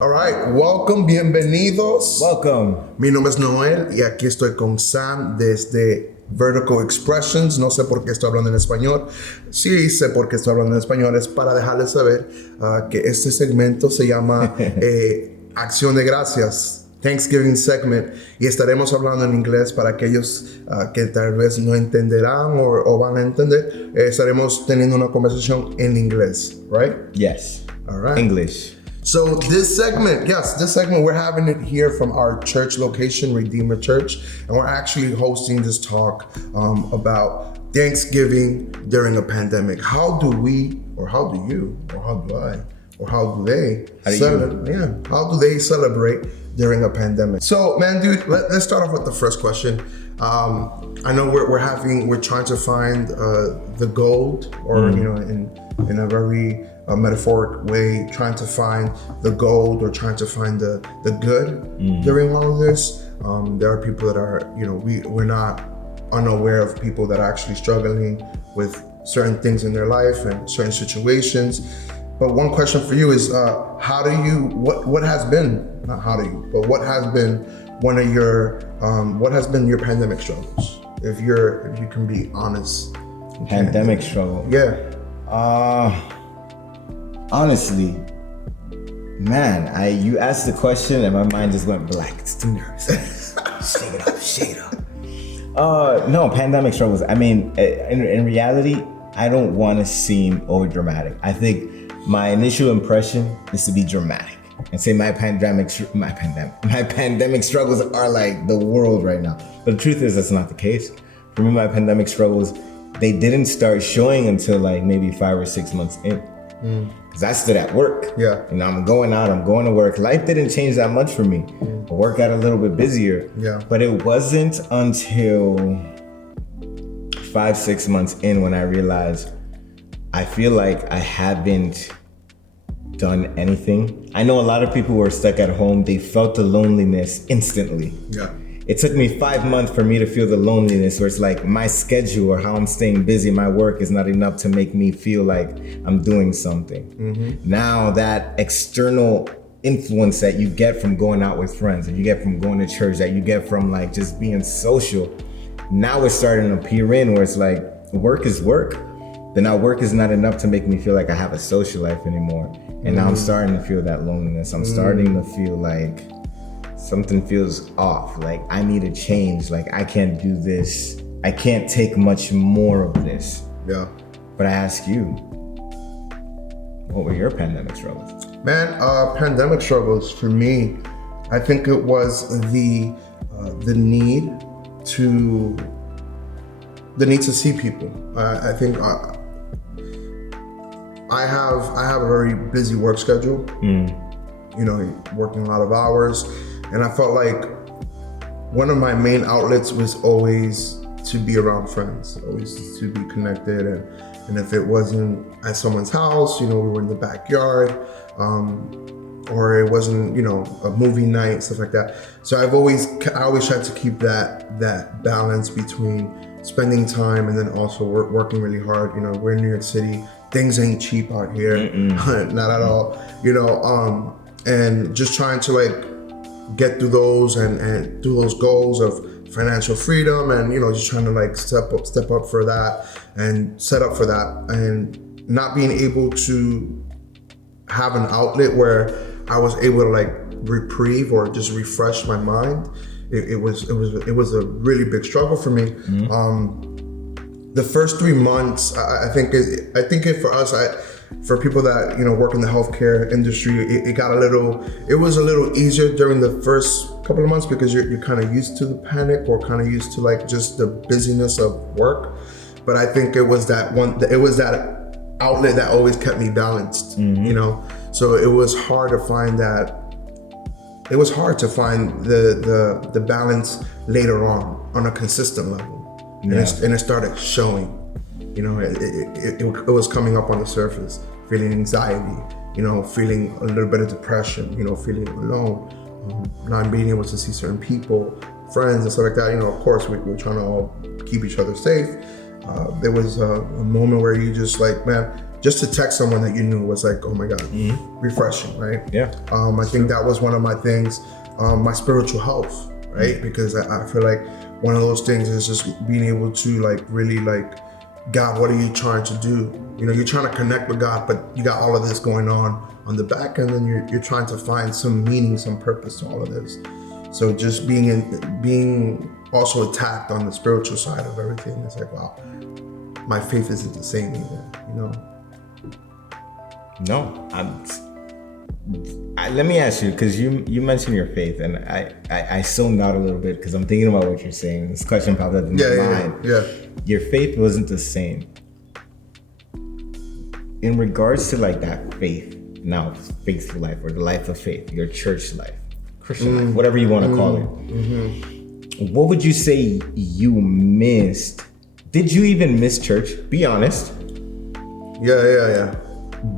All right, welcome, bienvenidos. Welcome. Mi nombre es Noel y aquí estoy con Sam desde Vertical Expressions. No sé por qué estoy hablando en español. Sí sé por qué estoy hablando en español. Es para dejarles saber que este segmento se llama Acción de Gracias, Thanksgiving segment, y estaremos hablando en inglés para aquellos que tal vez no entenderán o van a entender. Estaremos teniendo una conversación en inglés, right? Yes. All right. English. So this segment, we're having it here from our church location, Redeemer Church, and we're actually hosting this talk about Thanksgiving during a pandemic. How do we, or how do you, or how do I, or how do they how do they celebrate during a pandemic? So, man, dude, let's start off with the first question. I know we're trying to find the gold, or in a very metaphoric way, trying to find the gold or trying to find the good during all of this. There are people that are, we're not unaware of people that are actually struggling with certain things in their life and certain situations. But one question for you is, what has been one of your, what has been your pandemic struggles? If you can be honest. Pandemic struggle. Yeah. Honestly, man, you asked the question and my mind just went black. It's too nervous. Shake it up. No, pandemic struggles. I mean, in reality, I don't want to seem over dramatic. I think my initial impression is to be dramatic and say my pandemic struggles are like the world right now. But the truth is that's not the case. For me, my pandemic struggles, they didn't start showing until like maybe 5 or 6 months in. Because I stood at work. Yeah. I'm going out, I'm going to work. Life didn't change that much for me. Work got a little bit busier. Yeah. But it wasn't until 5-6 months in when I realized I feel like I haven't done anything. I know a lot of people who are stuck at home, they felt the loneliness instantly. Yeah. It took me 5 months for me to feel the loneliness, where it's like my schedule or how I'm staying busy, my work is not enough to make me feel like I'm doing something. Now that external influence that you get from going out with friends, that you get from going to church, that you get from like just being social, now it's starting to peer in where it's like work is work. Then now work is not enough to make me feel like I have a social life anymore. And now I'm starting to feel that loneliness. I'm starting to feel like something feels off, like I need to change, like I can't do this, I can't take much more of this. Yeah. But I ask you, what were your pandemic struggles? Man, pandemic struggles for me, I think it was the need to see people. I think I have a very busy work schedule. Working a lot of hours. And I felt like one of my main outlets was always to be around friends, always to be connected. And if it wasn't at someone's house, we were in the backyard, or it wasn't, a movie night, stuff like that. So I always tried to keep that balance between spending time and then also working really hard. We're in New York City, things ain't cheap out here, not at all, and just trying to like get through those and do those goals of financial freedom and just trying to like step up for that and set up for that, and not being able to have an outlet where I was able to like reprieve or just refresh my mind. It was a really big struggle for me. The first 3 months, I think for us, for people that work in the healthcare industry, it was a little easier during the first couple of months because you're kind of used to the panic or kind of used to like just the busyness of work. But I think it was that outlet that always kept me balanced. So it was hard to find that. It was hard to find the balance later on a consistent level, and it started showing. It was coming up on the surface, feeling anxiety, feeling a little bit of depression, feeling alone, not being able to see certain people, friends and stuff like that. Of course, we're trying to all keep each other safe. There was a moment where you just like, man, just to text someone that you knew was like, oh my God, refreshing, right? Yeah. I think that was one of my things, my spiritual health, right? Because I feel like one of those things is just being able to like really like, God, what are you trying to do? You know, you're trying to connect with God, but you got all of this going on the back end, and you're trying to find some meaning, some purpose to all of this. So just being also attacked on the spiritual side of everything, it's like, wow, my faith isn't the same either, you know? No, let me ask you, because you mentioned your faith, and I zoned out a little bit because I'm thinking about what you're saying. This question popped up in my mind. Yeah. Your faith wasn't the same. In regards to like that faith, now faithful life or the life of faith, your church life, Christian life, whatever you want to call it. What would you say you missed? Did you even miss church? Be honest. Yeah.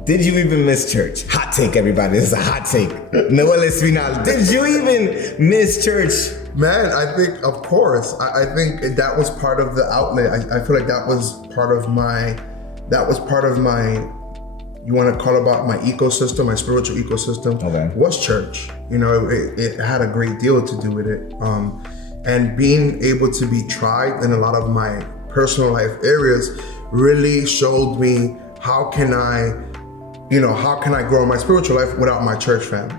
Did you even miss church? Hot take, everybody. This is a hot take. Noel Espinal. Did you even miss church? Man, I think, of course. I think that was part of the outlet. I feel like that was part of my, you want to call it about my ecosystem, my spiritual ecosystem, was church. You know, it had a great deal to do with it. And being able to be tried in a lot of my personal life areas really showed me how can I grow my spiritual life without my church family?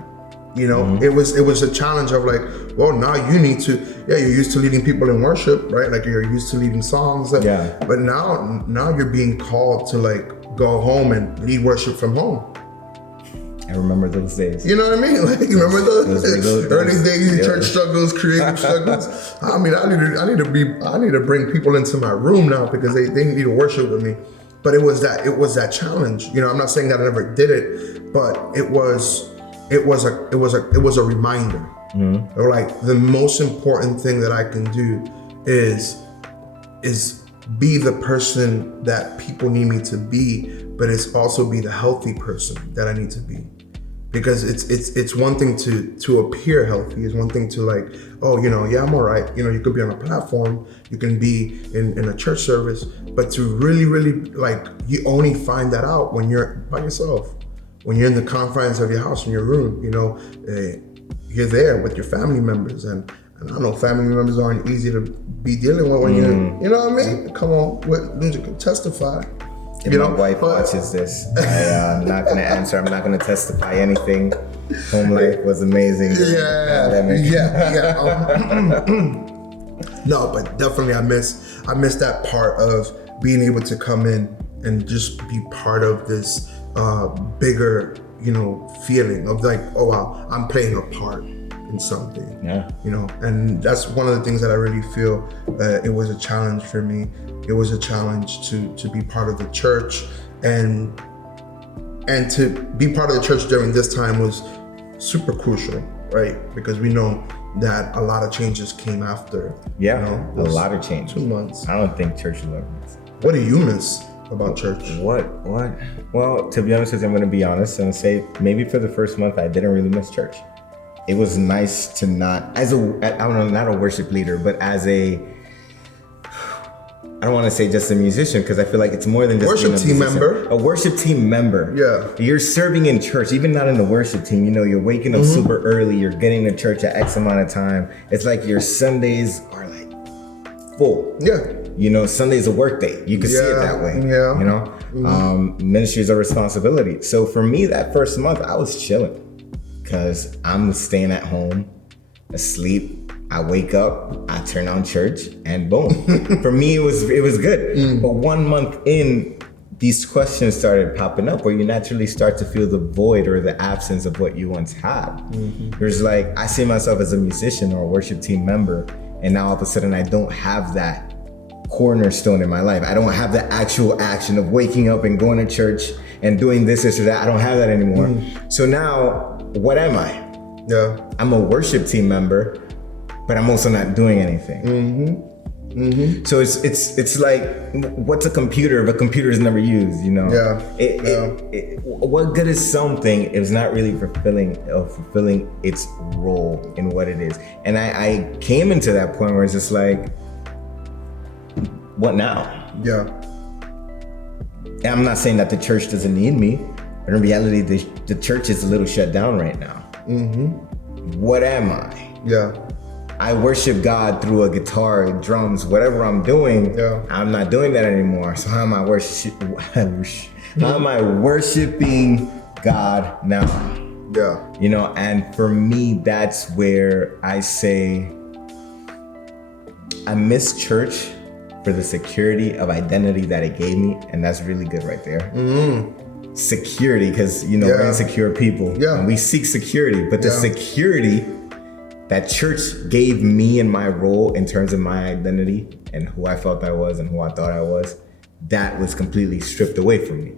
You know, it was a challenge of like, well, now you need to, you're used to leading people in worship, right? Like you're used to leading songs. But now you're being called to like go home and lead worship from home. I remember those days. You know what I mean? Like, you remember those early days, church struggles, creative struggles. I mean, I need to bring people into my room now because they need to worship with me. But it was that challenge. You know, I'm not saying that I never did it, but it was a reminder. Or like the most important thing that I can do is be the person that people need me to be, but it's also be the healthy person that I need to be. Because it's one thing to appear healthy. It's one thing to like, oh, you know, yeah, I'm all right. You know, you could be on a platform, you can be in a church service, but to really, really like, you only find that out when you're by yourself, when you're in the confines of your house, in your room, you know, you're there with your family members. And I know family members aren't easy to be dealing with when you know what I mean? Come on, you can testify. If my wife watches this, I'm not going to answer. I'm not going to testify anything. Home life was amazing. No, but definitely I miss that part of being able to come in and just be part of this bigger, you know, feeling of like, oh wow, I'm playing a part in something. Yeah. You know, and that's one of the things that I really feel it was a challenge for me. It was a challenge to be part of the church, and to be part of the church during this time was super crucial, right? Because we know that a lot of changes came after. Yeah, you know, a lot of change. 2 months. I don't think church will ever miss. What do you miss about church? What? Well, to be honest with you, I'm going to be honest and say maybe for the first month I didn't really miss church. It was nice to not, I don't know, not a worship leader, but as I don't want to say just a musician, because I feel like it's more than just worship team member. A worship team member. Yeah. You're serving in church, even not in the worship team. You know, you're waking up super early. You're getting to church at X amount of time. It's like your Sundays are like full. Yeah. You know, Sunday's a work day. You can see it that way. Yeah. You know, ministry is a responsibility. So for me, that first month, I was chilling because I'm staying at home, asleep. I wake up, I turn on church, and boom. For me, it was good. But 1 month in, these questions started popping up where you naturally start to feel the void or the absence of what you once had. There's like, I see myself as a musician or a worship team member, and now all of a sudden I don't have that cornerstone in my life. I don't have the actual action of waking up and going to church and doing this or that. I don't have that anymore. So now, what am I? Yeah. I'm a worship team member, but I'm also not doing anything. So it's like, what's a computer if a computer is never used, you know? What good is something if it's not really fulfilling its role in what it is? And I came into that point where it's just like, what now? Yeah. I'm not saying that the church doesn't need me, but in reality, the church is a little shut down right now. What am I? Yeah. I worship God through a guitar, drums, whatever I'm doing. Yeah. I'm not doing that anymore. So how am I worshiping God now? Yeah. You know, and for me, that's where I say I miss church for the security of identity that it gave me, and that's really good right there. Security, because we're insecure people. Yeah. And we seek security, but the security that church gave me in my role in terms of my identity and who I felt I was and who I thought I was, that was completely stripped away from me.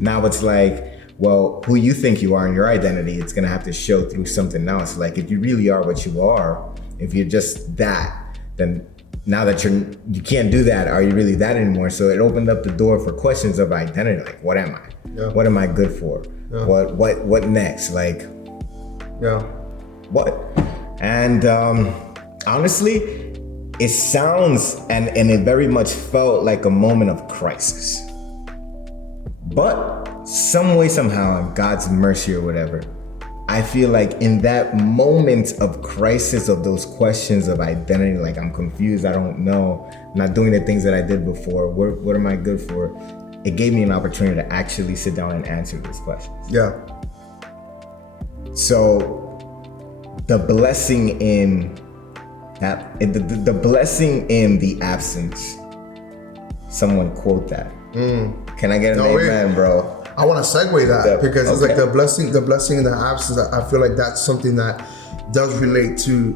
Now it's like, well, who you think you are in your identity, it's gonna have to show through something else. Like if you really are what you are, if you're just that, then now that you can't do that, are you really that anymore? So it opened up the door for questions of identity, like what am I? Yeah. What am I good for? Yeah. What next? Like what? And honestly, it sounds and it very much felt like a moment of crisis. But some way, somehow, God's mercy or whatever, I feel like in that moment of crisis, of those questions of identity, like I'm confused, I don't know, I'm not doing the things that I did before, what am I good for? It gave me an opportunity to actually sit down and answer these questions. Yeah. So the blessing in that, the blessing in the absence, someone quote that. Can I get an amen, bro? I want to segue that because it's like the blessing in the absence. I feel like that's something that does relate to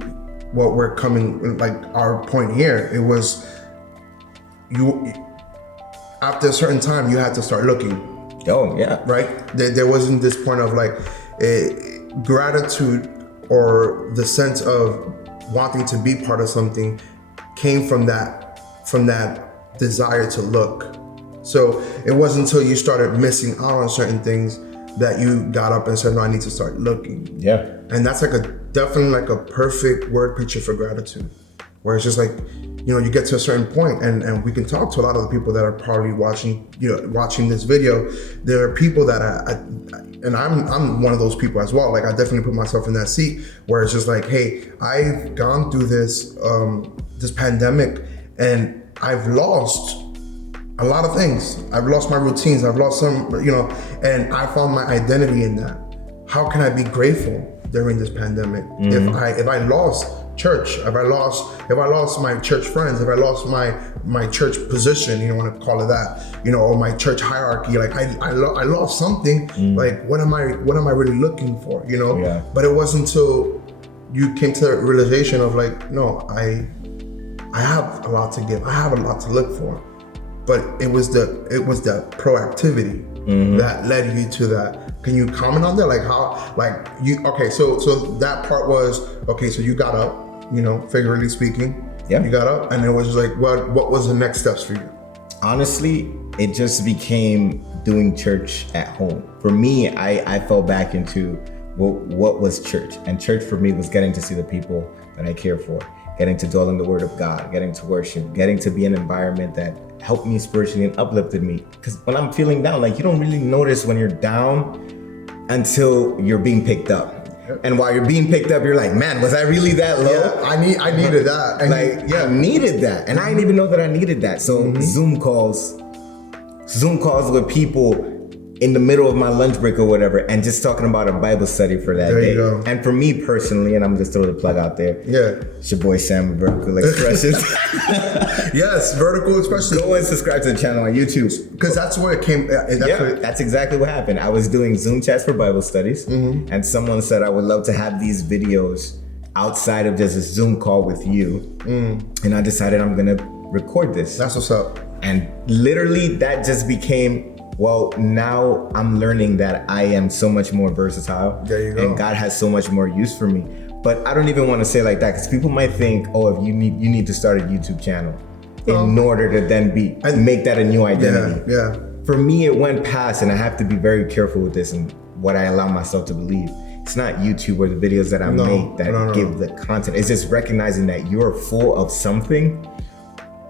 what we're coming, like our point here. It was you, after a certain time, you had to start looking. Oh, yeah. Right? There wasn't this point of like gratitude or the sense of wanting to be part of something came from that desire to look. So it wasn't until you started missing out on certain things that you got up and said, no, I need to start looking. Yeah. And that's definitely like a perfect word picture for gratitude, where it's just like, you get to a certain point and we can talk to a lot of the people that are probably watching this video. There are people that and I'm one of those people as well. Like I definitely put myself in that seat where it's just like, hey, I've gone through this pandemic and I've lost a lot of things. I've lost my routines. I've lost some, and I found my identity in that. How can I be grateful during this pandemic? If I lost church, if I lost my church friends, if I lost my church position, you want to call it that, or my church hierarchy, like I lost something. Like what am I really looking for? Yeah. But it wasn't until you came to the realization of like, no, I have a lot to give. I have a lot to look for. But it was the proactivity that led you to that. Can you comment on that? Like how, like you, okay, so that part was, okay, so you got up, figuratively speaking. Yeah. You got up and it was just like, what was the next steps for you? Honestly, it just became doing church at home. For me, I fell back into what was church. And church for me was getting to see the people that I care for, getting to dwell in the word of God, getting to worship, getting to be in an environment that helped me spiritually and uplifted me. Because when I'm feeling down, like you don't really notice when you're down until you're being picked up. Yep. And while you're being picked up, you're like, man, was I really that low? Yeah, I needed that. I needed that. And I didn't even know that I needed that. So Zoom calls with people in the middle of my lunch break or whatever, and just talking about a Bible study for that day. You go. And for me personally, and I'm just throwing the plug out there. Yeah. It's your boy Sam, Vertical Expressions. Yes, Vertical Expressions. Go and subscribe to the channel on YouTube. Because that's where it came. That's exactly what happened. I was doing Zoom chats for Bible studies, and someone said I would love to have these videos outside of just a Zoom call with you. And I decided I'm gonna record this. That's what's up. And literally that just became, well, now I'm learning that I am so much more versatile. There you go. And God has so much more use for me. But I don't even want to say like that, because people might think, oh, if you need to start a YouTube channel in order to then make that a new identity. Yeah. For me, it went past, and I have to be very careful with this and what I allow myself to believe. It's not YouTube or the videos that I make that give the content. It's just recognizing that you're full of something.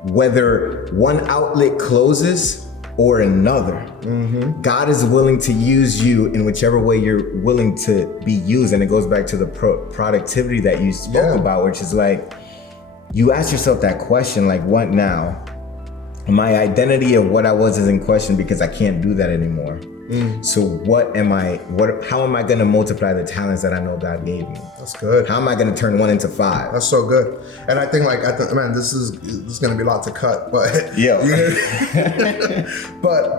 Whether one outlet closes or another. God is willing to use you in whichever way you're willing to be used. And it goes back to the productivity that you spoke about, which is like, you ask yourself that question, like, what now? My identity of what I was is in question because I can't do that anymore. So how am I going to multiply the talents that I know God gave me? That's good. How am I going to turn 1 into 5? That's so good. And I think, like, man, this is going to be a lot to cut, but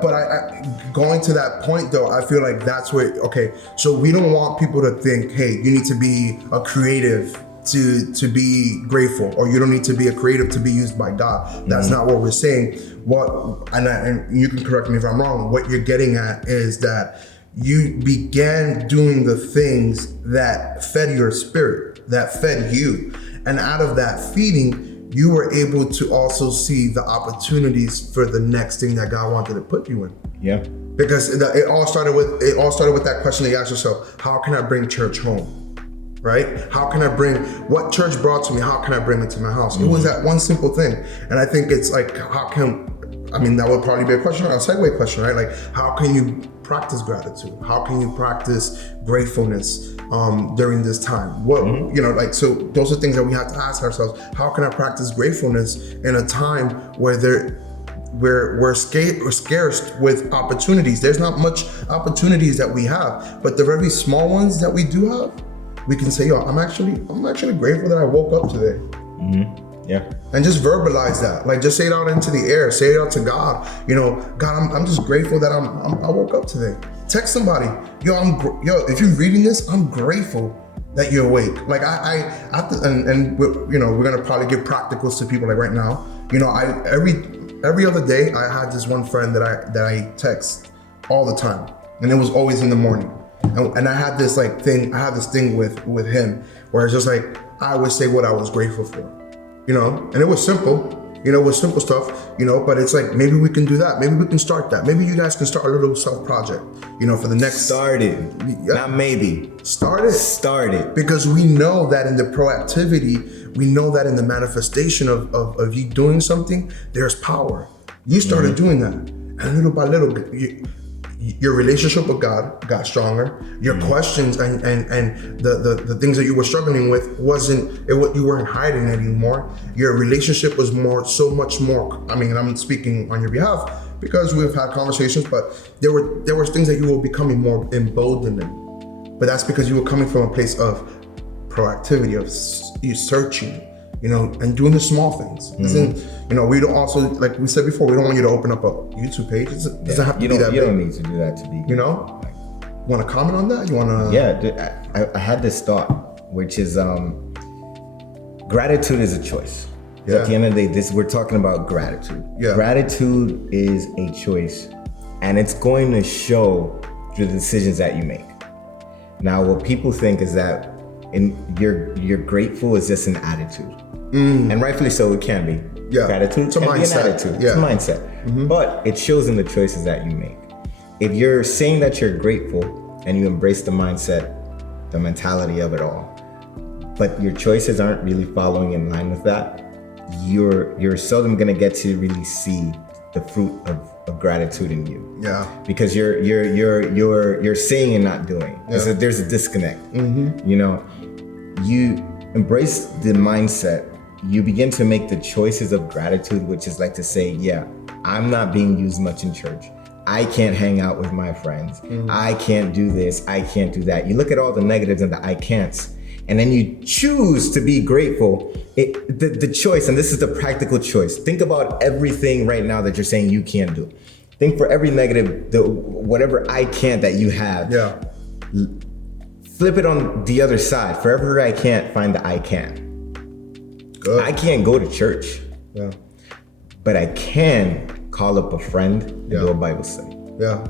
but I going to that point though, I feel like that's where, okay, so we don't want people to think, hey, you need to be a creative to be grateful, or you don't need to be a creative to be used by God. That's not what we're saying. And you can correct me if I'm wrong, what you're getting at is that you began doing the things that fed your spirit, that fed you. And out of that feeding, you were able to also see the opportunities for the next thing that God wanted to put you in. Yeah. Because it all started with that question that you asked yourself: how can I bring church home? Right? How can I bring what church brought to me? How can I bring it to my house? It was that one simple thing. And I think it's like, that would probably be a question, or a segue question, right? Like, how can you practice gratitude? How can you practice gratefulness during this time? So those are things that we have to ask ourselves. How can I practice gratefulness in a time where we're scarce with opportunities? There's not much opportunities that we have, but the very small ones that we do have, we can say, I'm actually grateful that I woke up today. Yeah. And just verbalize that. Like, just say it out into the air. Say it out to God. God, I'm just grateful that I woke up today. Text somebody. If you're reading this, I'm grateful that you're awake. Like, I have to, and we're gonna probably give practicals to people. Like right now, every other day I had this one friend that I text all the time, and it was always in the morning. And I had this thing with him where it's just like, I would say what I was grateful for, and it was simple, it was simple stuff, but it's like, maybe we can do that. Maybe we can start that. Maybe you guys can start a little self-project, for the next. Start it. Not maybe. Start it. Start it. Because we know that in the proactivity, we know that in the manifestation of you doing something, there's power. You started doing that. And little by little, your relationship with God got stronger. Your questions and the things that you were struggling with you weren't hiding anymore. Your relationship was so much more. I'm speaking on your behalf because we've had conversations, but there were things that you were becoming more emboldened in. But that's because you were coming from a place of proactivity, of you searching, and doing the small things. We don't also, like we said before, we don't want you to open up a YouTube page. It doesn't have to be that big. You don't need to do that to be. You want to comment on that? You want to? Yeah, I had this thought, which is gratitude is a choice. Yeah. At the end of the day, we're talking about gratitude. Yeah. Gratitude is a choice, and it's going to show through the decisions that you make. Now, what people think is that you're grateful is just an attitude. And rightfully so, it can be. Yeah. Gratitude can be an attitude. Yeah. It's a mindset. But it shows in the choices that you make. If you're saying that you're grateful and you embrace the mindset, the mentality of it all, but your choices aren't really following in line with that, you're seldom gonna get to really see the fruit of gratitude in you. Yeah. Because you're saying and not doing. Yeah. There's a disconnect. You embrace the mindset. You begin to make the choices of gratitude, which is like to say, I'm not being used much in church. I can't hang out with my friends. I can't do this. I can't do that. You look at all the negatives and the I can'ts, and then you choose to be grateful. The choice, and this is the practical choice. Think about everything right now that you're saying you can't do. Think for every negative, whatever I can't that you have. Yeah. Flip it on the other side. For every I can't, find the I can. Good. I can't go to church. Yeah. But I can call up a friend and do a Bible study. Yeah.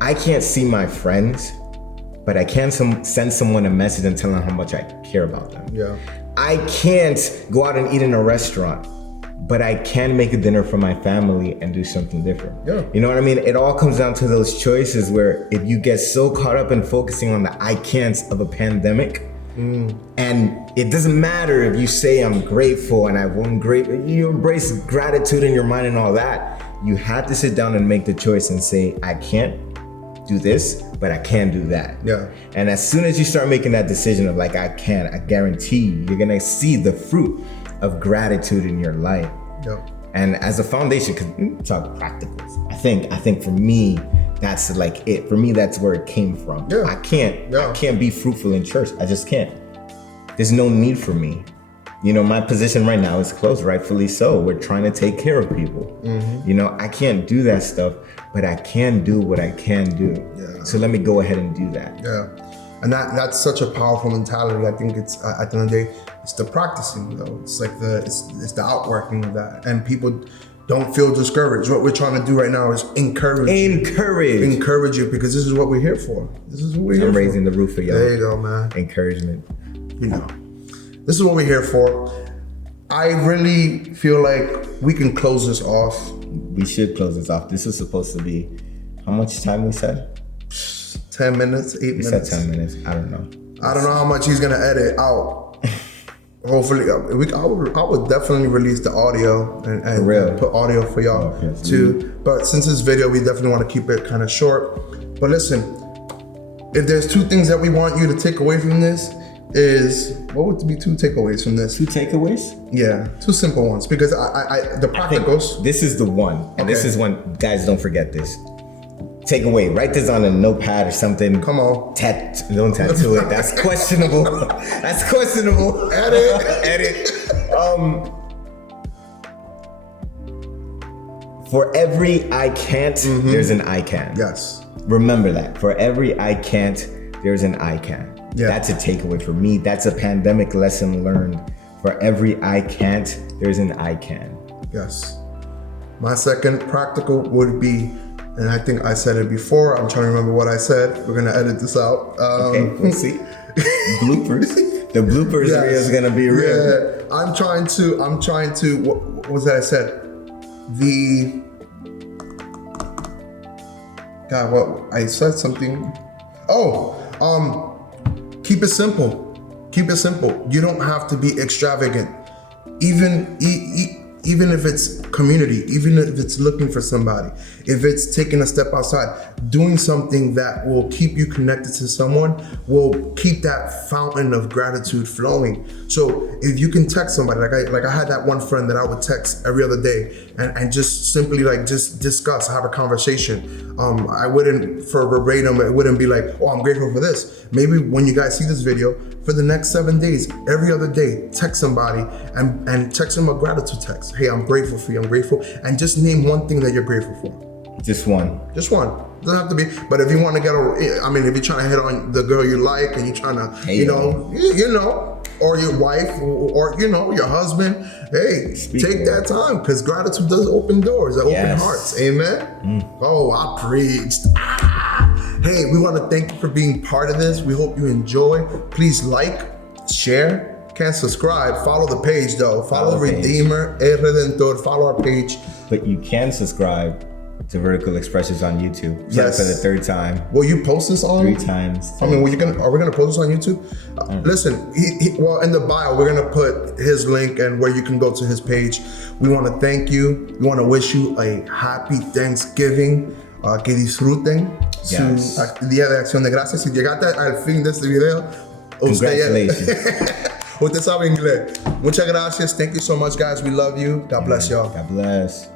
I can't see my friends, but I can send someone a message and tell them how much I care about them. Yeah. I can't go out and eat in a restaurant, but I can make a dinner for my family and do something different. Yeah. You know what I mean? It all comes down to those choices where if you get so caught up in focusing on the I can'ts of a pandemic, and it doesn't matter if you say I'm grateful and you embrace gratitude in your mind and all that, You had to sit down and make the choice and say, I can't do this, but I can do that. Yeah. And as soon as you start making that decision of like, I can, I guarantee you're gonna see the fruit of gratitude in your life. Yep. And as a foundation, because we talk practicals, I think for me, that's like it. For me, that's where it came from. Yeah. I can't be fruitful in church. I just can't. There's no need for me. You know, my position right now is closed, rightfully so. We're trying to take care of people. You know, I can't do that stuff, but I can do what I can do. Yeah. So let me go ahead and do that. Yeah. And that's such a powerful mentality. I think it's at the end of the day, it's the practicing, though. It's like it's the outworking of that. And people don't feel discouraged. What we're trying to do right now is encourage you, because this is what we're here for. I'm raising the roof for y'all. There you go, man. Encouragement. You know, this is what we're here for. I really feel like we can close this off. We should close this off. This is supposed to be, how much time we said? 10 minutes, 8 minutes. We said 10 minutes. I don't know. I don't know how much he's gonna edit out. Hopefully, I would definitely release the audio and put audio for y'all too. But since this video, we definitely want to keep it kind of short. But listen, if there's two things that we want you to take away from this, is what would be two takeaways from this? Two takeaways? Yeah, two simple ones, because the practicals. This is the one, and this is one, guys, don't forget this. Take away, write this on a notepad or something. Come on. Don't tattoo it. That's questionable. That's questionable. Edit. For every I can't, there's an I can. Yes. Remember that. For every I can't, there's an I can. Yeah. That's a takeaway for me. That's a pandemic lesson learned. For every I can't, there's an I can. Yes. My second practical would be, and I think I said it before, I'm trying to remember what I said. We're gonna edit this out. Okay, we'll see. Bloopers. The bloopers reel is gonna be real. Yeah, I'm trying to, what was that I said? God, what, I said something. Keep it simple. Keep it simple. You don't have to be extravagant. Even if it's community, even if it's looking for somebody, if it's taking a step outside, doing something that will keep you connected to someone, will keep that fountain of gratitude flowing. So if you can text somebody, like I had that one friend that I would text every other day and just simply just discuss, have a conversation. I wouldn't, for verbatim, it wouldn't be like, oh, I'm grateful for this. Maybe when you guys see this video, for the next 7 days, every other day, text somebody and text them a gratitude text. Hey, I'm grateful for you, I'm grateful. And just name one thing that you're grateful for. Just one. Just one. Doesn't have to be, but if you want to if you're trying to hit on the girl you like and you're trying to, you know, or your wife or your husband, hey, take that time, because gratitude does open doors, open hearts. Amen. Oh, I preached. Hey, we want to thank you for being part of this. We hope you enjoy. Please like, share, can't subscribe. Follow the page though. Follow Redeemer, El Redentor. Follow our page. But you can subscribe to Vertical Expressions on YouTube. Yes. For the third time. Will you post this on? 3 times. I mean, are we gonna post this on YouTube? Listen, well, in the bio, we're gonna put his link and where you can go to his page. We want to thank you. We want to wish you a happy Thanksgiving. Que disfruten su Día de Acción de Gracias. Si llegaste al fin de este video, usted sabe inglés. Muchas gracias. Thank you so much, guys. We love you. God bless y'all. God bless.